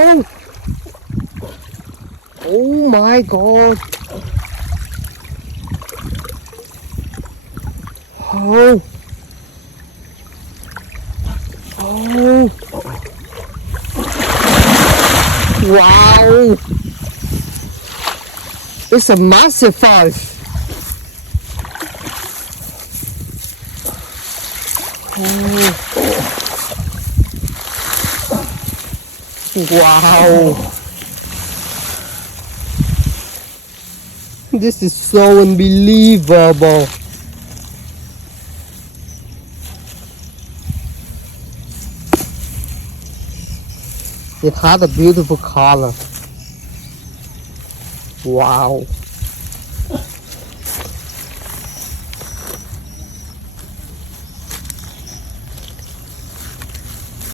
Oh! Oh my god! Oh! Oh! Wow! It's a massive fish! Oh. Wow! This is so unbelievable! It had a beautiful color. Wow!